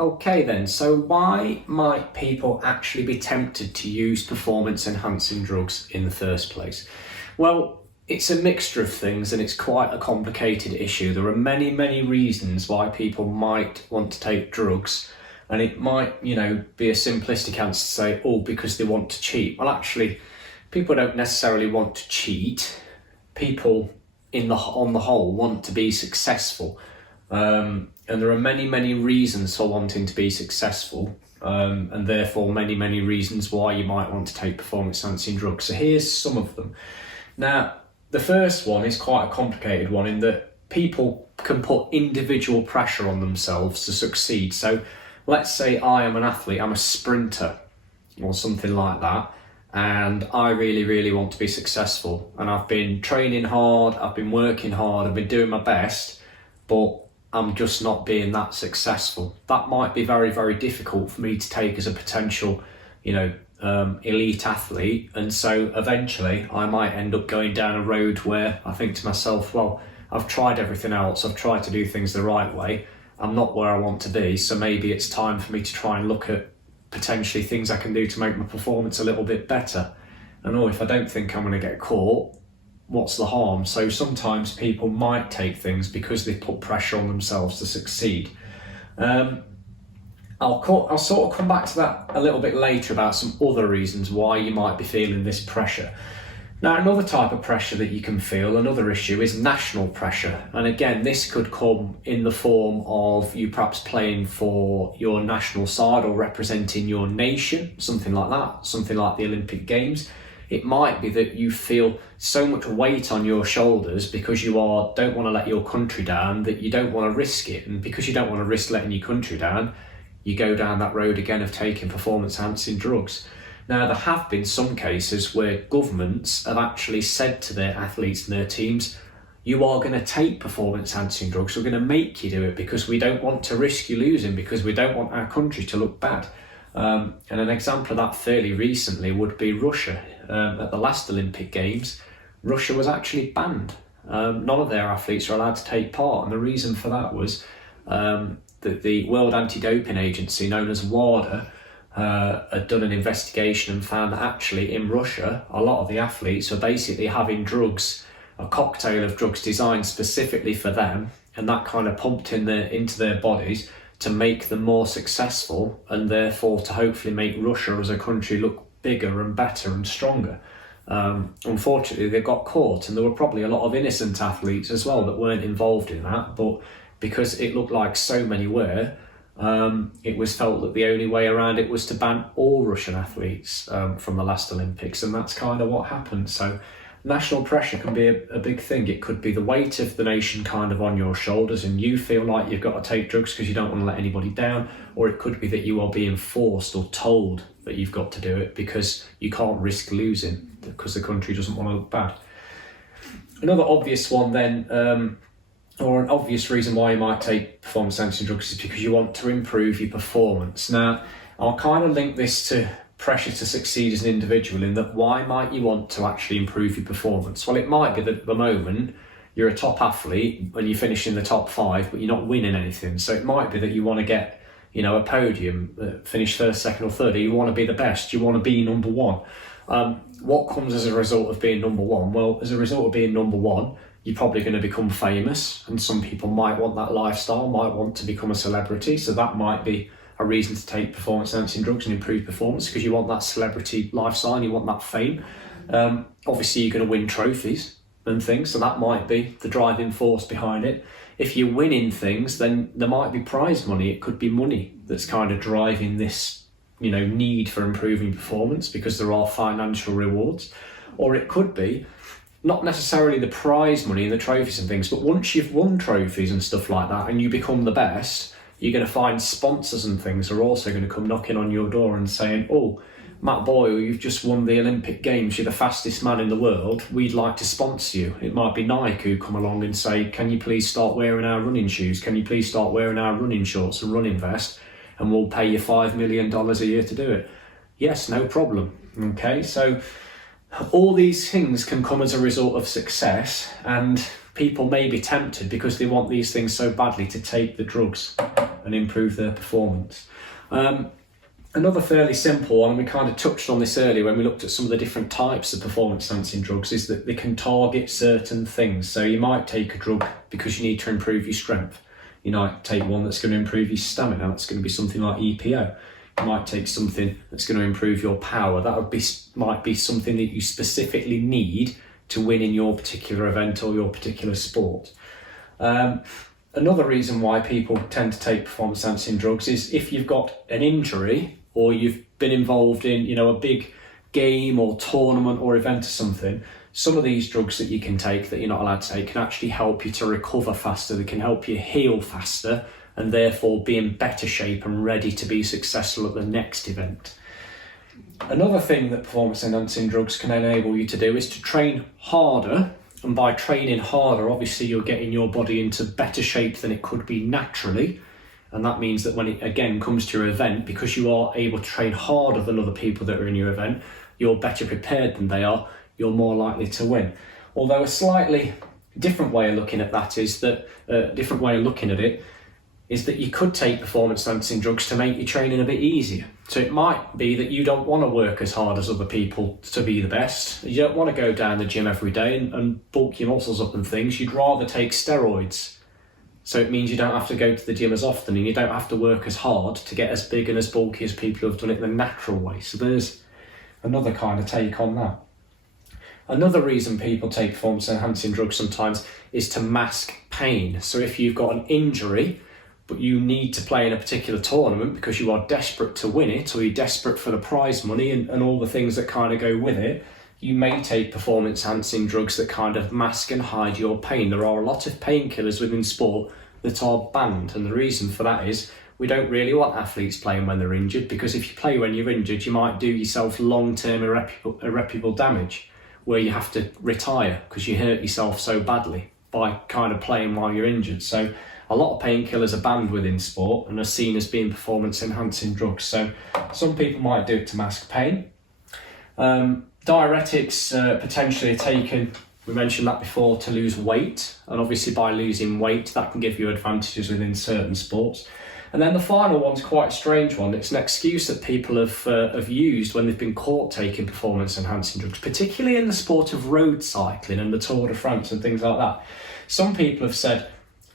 Okay then, so why might people actually be tempted to use performance enhancing drugs in the first place? Well, it's a mixture of things and it's quite a complicated issue. There are many, many reasons why people might want to take drugs, and it might, be a simplistic answer to say, oh, because they want to cheat. Well, actually, people don't necessarily want to cheat. People on the whole want to be successful. And there are many, many reasons for wanting to be successful, and therefore many, many reasons why you might want to take performance enhancing drugs. So here's some of them. Now, the first one is quite a complicated one in that people can put individual pressure on themselves to succeed. So let's say I am an athlete, I'm a sprinter or something like that, and I really, really want to be successful. And I've been training hard, I've been working hard, I've been doing my best, but I'm just not being that successful. That might be very, very difficult for me to take as a potential, elite athlete. And so eventually I might end up going down a road where I think to myself, well, I've tried everything else. I've tried to do things the right way. I'm not where I want to be. So maybe it's time for me to try and look at potentially things I can do to make my performance a little bit better. And if I don't think I'm going to get caught, what's the harm? So sometimes people might take things because they put pressure on themselves to succeed. I'll sort of come back to that a little bit later about some other reasons why you might be feeling this pressure. Now, another type of pressure that you can feel, another issue, is national pressure. And again, this could come in the form of you perhaps playing for your national side or representing your nation, something like that, something like the Olympic Games. It might be that you feel so much weight on your shoulders because you don't want to let your country down, that you don't want to risk it. And because you don't want to risk letting your country down, you go down that road again of taking performance enhancing drugs. Now, there have been some cases where governments have actually said to their athletes and their teams, you are going to take performance enhancing drugs, we're going to make you do it because we don't want to risk you losing, because we don't want our country to look bad. And an example of that fairly recently would be Russia. At the last Olympic Games, Russia was actually banned. None of their athletes are allowed to take part, and the reason for that was that the World Anti-Doping Agency, known as WADA, had done an investigation and found that actually in Russia, a lot of the athletes were basically having drugs, a cocktail of drugs designed specifically for them, and that kind of pumped into their bodies to make them more successful, and therefore to hopefully make Russia as a country look bigger and better and stronger. Unfortunately, they got caught, and there were probably a lot of innocent athletes as well that weren't involved in that, but because it looked like so many were, it was felt that the only way around it was to ban all Russian athletes from the last Olympics, and that's kind of what happened. So national pressure can be a big thing. It could be the weight of the nation kind of on your shoulders and you feel like you've got to take drugs because you don't want to let anybody down, or it could be that you are being forced or told that you've got to do it because you can't risk losing because the country doesn't want to look bad. Another obvious one then, or an obvious reason why you might take performance enhancing drugs, is because you want to improve your performance. Now, I'll kind of link this to pressure to succeed as an individual, in that why might you want to actually improve your performance? Well, it might be that at the moment you're a top athlete and you finish in the top 5, but you're not winning anything. So it might be that you want to get, a podium, finish first, second or third, or you want to be the best, you want to be number 1. What comes as a result of being number 1? Well, as a result of being number 1, you're probably going to become famous, and some people might want that lifestyle, might want to become a celebrity. So that might be a reason to take performance enhancing drugs and improve performance, because you want that celebrity lifestyle and you want that fame. Obviously, you're going to win trophies and things, so that might be the driving force behind it. If you're winning things, then there might be prize money. It could be money that's kind of driving this, need for improving performance, because there are financial rewards. Or it could be not necessarily the prize money and the trophies and things, but once you've won trophies and stuff like that and you become the best, you're going to find sponsors and things are also going to come knocking on your door and saying, oh, Matt Boyle, you've just won the Olympic Games, you're the fastest man in the world, we'd like to sponsor you. It might be Nike who come along and say, can you please start wearing our running shoes? Can you please start wearing our running shorts and running vest? And we'll pay you $5 million a year to do it. Yes, no problem. Okay, so all these things can come as a result of success, and people may be tempted because they want these things so badly to take the drugs. and improve their performance. Another fairly simple one, and we kind of touched on this earlier when we looked at some of the different types of performance-enhancing drugs, is that they can target certain things. So you might take a drug because you need to improve your strength. You might take one that's going to improve your stamina. That's going to be something like EPO. You might take something that's going to improve your power. Might be something that you specifically need to win in your particular event or your particular sport. Another reason why people tend to take performance-enhancing drugs is if you've got an injury or you've been involved in, a big game or tournament or event or something, some of these drugs that you can take that you're not allowed to take can actually help you to recover faster. They can help you heal faster and therefore be in better shape and ready to be successful at the next event. Another thing that performance-enhancing drugs can enable you to do is to train harder. And by training harder, obviously you're getting your body into better shape than it could be naturally. And that means that when it again comes to your event, because you are able to train harder than other people that are in your event, you're better prepared than they are, you're more likely to win. Although a slightly different way of looking at that is that, you could take performance-enhancing drugs to make your training a bit easier. So it might be that you don't want to work as hard as other people to be the best. You don't want to go down the gym every day and bulk your muscles up and things. You'd rather take steroids. So it means you don't have to go to the gym as often and you don't have to work as hard to get as big and as bulky as people who have done it the natural way. So there's another kind of take on that. Another reason people take performance-enhancing drugs sometimes is to mask pain. So if you've got an injury, but you need to play in a particular tournament because you are desperate to win it, or you're desperate for the prize money and all the things that kind of go with it, you may take performance-enhancing drugs that kind of mask and hide your pain. There are a lot of painkillers within sport that are banned, and the reason for that is we don't really want athletes playing when they're injured, because if you play when you're injured, you might do yourself long-term irreparable damage, where you have to retire because you hurt yourself so badly by kind of playing while you're injured. So a lot of painkillers are banned within sport and are seen as being performance-enhancing drugs. So some people might do it to mask pain. Diuretics potentially are taken, we mentioned that before, to lose weight. And obviously by losing weight, that can give you advantages within certain sports. And then the final one's quite a strange one. It's an excuse that people have used when they've been caught taking performance-enhancing drugs, particularly in the sport of road cycling and the Tour de France and things like that. Some people have said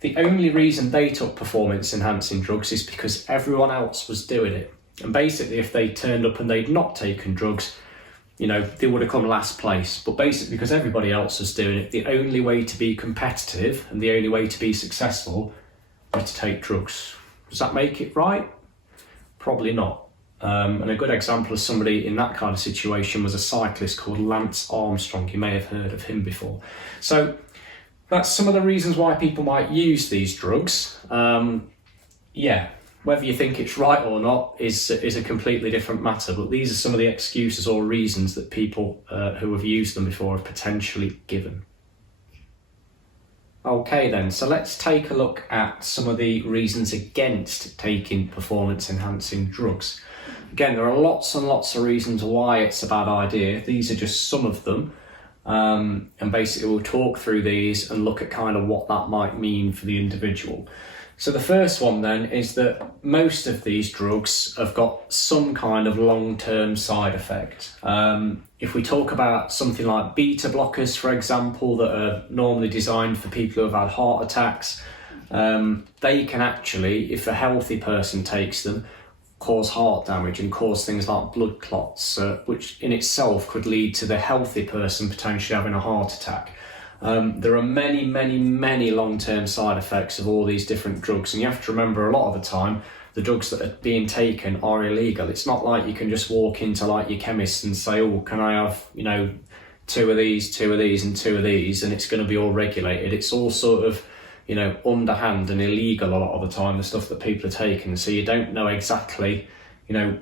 the only reason they took performance-enhancing drugs is because everyone else was doing it. And basically, if they turned up and they'd not taken drugs, they would have come last place. But basically, because everybody else was doing it, the only way to be competitive and the only way to be successful was to take drugs. Does that make it right? Probably not. And a good example of somebody in that kind of situation was a cyclist called Lance Armstrong. You may have heard of him before. So that's some of the reasons why people might use these drugs. Whether you think it's right or not is a completely different matter, but these are some of the excuses or reasons that people who have used them before have potentially given. Okay then, so let's take a look at some of the reasons against taking performance-enhancing drugs. Again, there are lots and lots of reasons why it's a bad idea. These are just some of them. And basically we'll talk through these and look at kind of what that might mean for the individual. So the first one then is that most of these drugs have got some kind of long-term side effect. If we talk about something like beta blockers, for example, that are normally designed for people who have had heart attacks, they can actually, if a healthy person takes them, cause heart damage and cause things like blood clots, which in itself could lead to the healthy person potentially having a heart attack. There are many, many, many long-term side effects of all these different drugs, and you have to remember a lot of the time the drugs that are being taken are illegal. It's not like you can just walk into like your chemist and say, oh, can I have, 2 of these, and 2 of these, and it's going to be all regulated. It's all sort of, underhand and illegal a lot of the time, the stuff that people are taking. So you don't know exactly,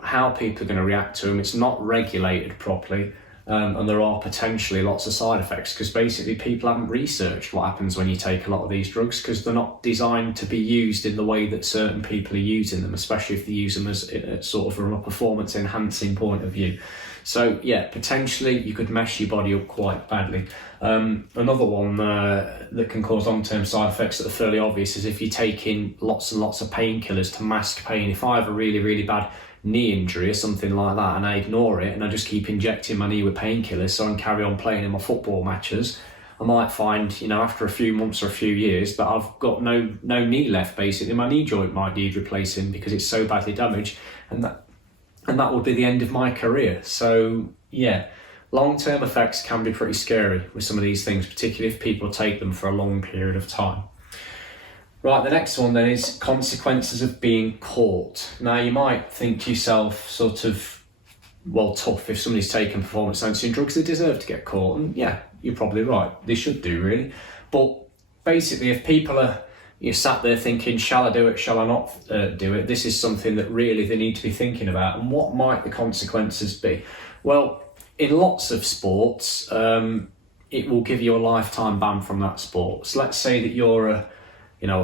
how people are going to react to them. It's not regulated properly. And there are potentially lots of side effects because basically people haven't researched what happens when you take a lot of these drugs because they're not designed to be used in the way that certain people are using them, especially if they use them as sort of from a performance enhancing point of view. So yeah, potentially you could mess your body up quite badly. Another one that can cause long-term side effects that are fairly obvious is if you're taking lots and lots of painkillers to mask pain. If I have a really, really bad knee injury or something like that and I ignore it and I just keep injecting my knee with painkillers so I can carry on playing in my football matches, I might find, after a few months or a few years that I've got no knee left. Basically my knee joint might need replacing because it's so badly damaged, and that would be the end of my career. So yeah, long-term effects can be pretty scary with some of these things, particularly if people take them for a long period of time. Right, the next one then is consequences of being caught. Now you might think to yourself sort of, well, tough, if somebody's taking performance enhancing drugs, they deserve to get caught. And yeah, you're probably right, they should do really. But basically if people are sat there thinking, shall I do it, shall I not do it, this is something that really they need to be thinking about. And what might the consequences be? Well, in lots of sports, it will give you a lifetime ban from that sport. So let's say that you're a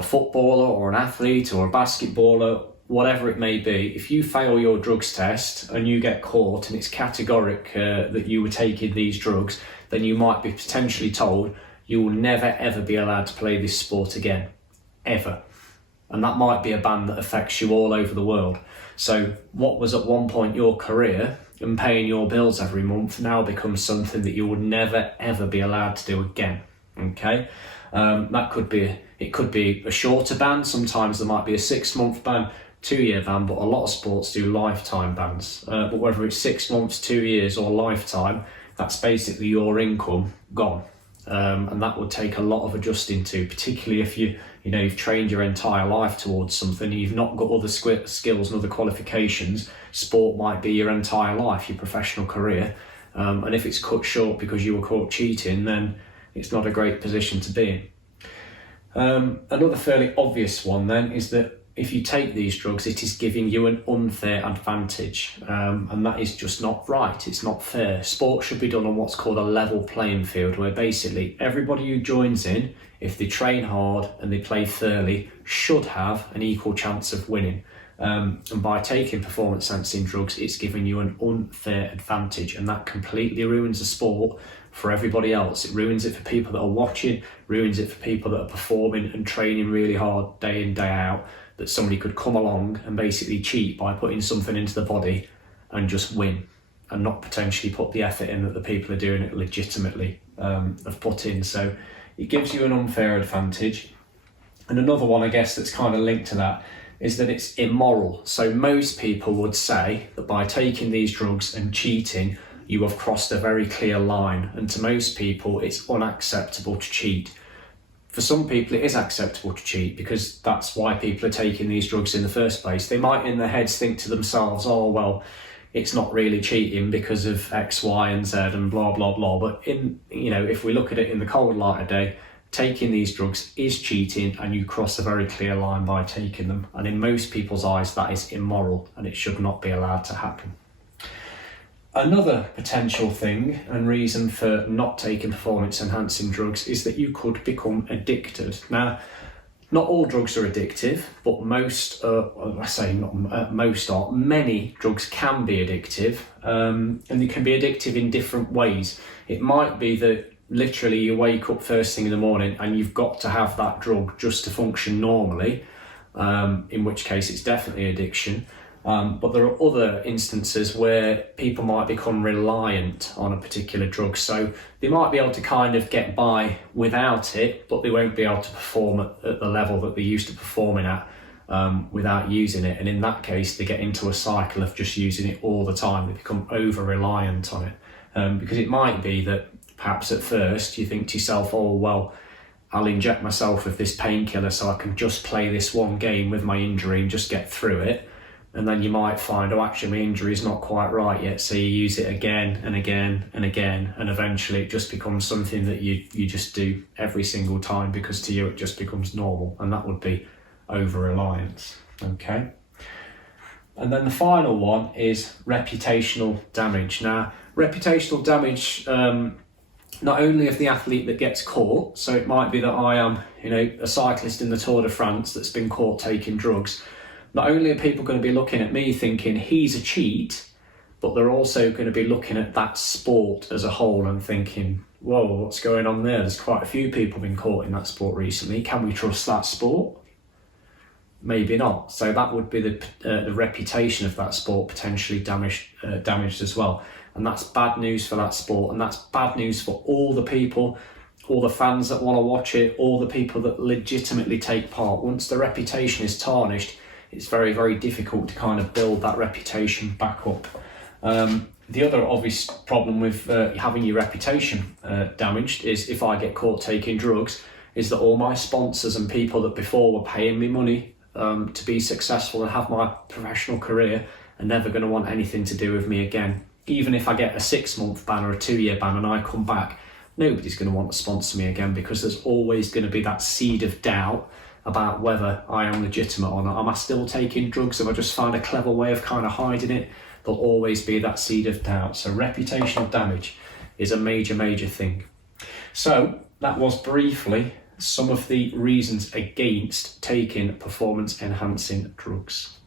footballer or an athlete or a basketballer, whatever it may be. If you fail your drugs test and you get caught and it's categoric that you were taking these drugs, then you might be potentially told you will never ever be allowed to play this sport again, ever. And that might be a ban that affects you all over the world. So what was at one point your career and paying your bills every month now becomes something that you would never ever be allowed to do again. Okay, it could be a shorter ban. Sometimes there might be a 6-month ban, 2-year ban, but a lot of sports do lifetime bans. But whether it's 6 months, 2 years, or lifetime, that's basically your income gone. And that would take a lot of adjusting to, particularly if you've trained your entire life towards something and you've not got other skills and other qualifications. Sport might be your entire life, your professional career, and if it's cut short because you were caught cheating, then it's not a great position to be in. Another fairly obvious one then is that if you take these drugs, it is giving you an unfair advantage, and that is just not right. It's not fair. Sport should be done on what's called a level playing field, where basically everybody who joins in, if they train hard and they play fairly, should have an equal chance of winning. And by taking performance enhancing drugs, it's giving you an unfair advantage, and that completely ruins the sport for everybody else. It ruins it for people that are watching, ruins it for people that are performing and training really hard day in, day out, that somebody could come along and basically cheat by putting something into the body and just win and not potentially put the effort in that the people are doing it legitimately have put in. So it gives you an unfair advantage. And another one, I guess, that's kind of linked to that is that it's immoral. So most people would say that by taking these drugs and cheating, you have crossed a very clear line. And to most people, it's unacceptable to cheat. For some people, it is acceptable to cheat because that's why people are taking these drugs in the first place. They might in their heads think to themselves, oh, well, it's not really cheating because of X, Y, and Z and blah, blah, blah. But if we look at it in the cold light of day, taking these drugs is cheating and you cross a very clear line by taking them. And in most people's eyes, that is immoral and it should not be allowed to happen. Another potential thing and reason for not taking performance enhancing drugs is that you could become addicted. Now, not all drugs are addictive, but many drugs can be addictive, and they can be addictive in different ways. It might be that literally you wake up first thing in the morning and you've got to have that drug just to function normally, in which case it's definitely addiction. But there are other instances where people might become reliant on a particular drug. So they might be able to kind of get by without it, but they won't be able to perform at the level that they used to performing at without using it. And in that case, they get into a cycle of just using it all the time. They become over-reliant on it. Because it might be that perhaps at first you think to yourself, oh, well, I'll inject myself with this painkiller so I can just play this one game with my injury and just get through it. And then you might find, oh, actually my injury is not quite right yet. So you use it again and again and again. And eventually it just becomes something that you just do every single time because to you it just becomes normal. And that would be over-reliance. Okay. And then the final one is reputational damage. Now, Reputational damage, not only of the athlete that gets caught, so it might be that I am, a cyclist in the Tour de France that's been caught taking drugs. Not only are people going to be looking at me thinking he's a cheat, but they're also going to be looking at that sport as a whole and thinking, whoa, what's going on there? There's quite a few people been caught in that sport recently. Can we trust that sport? Maybe not. So that would be the reputation of that sport potentially damaged as well. And that's bad news for that sport, and that's bad news for all the people, all the fans that want to watch it, all the people that legitimately take part. Once the reputation is tarnished, it's very, very difficult to kind of build that reputation back up. The other obvious problem with having your reputation damaged is if I get caught taking drugs, is that all my sponsors and people that before were paying me money to be successful and have my professional career are never going to want anything to do with me again. Even if I get a 6-month ban or a 2-year ban and I come back, nobody's going to want to sponsor me again, because there's always going to be that seed of doubt about whether I am legitimate or not. Am I still taking drugs? Have I just found a clever way of kind of hiding it? There'll always be that seed of doubt. So reputational damage is a major, major thing. So that was briefly some of the reasons against taking performance enhancing drugs.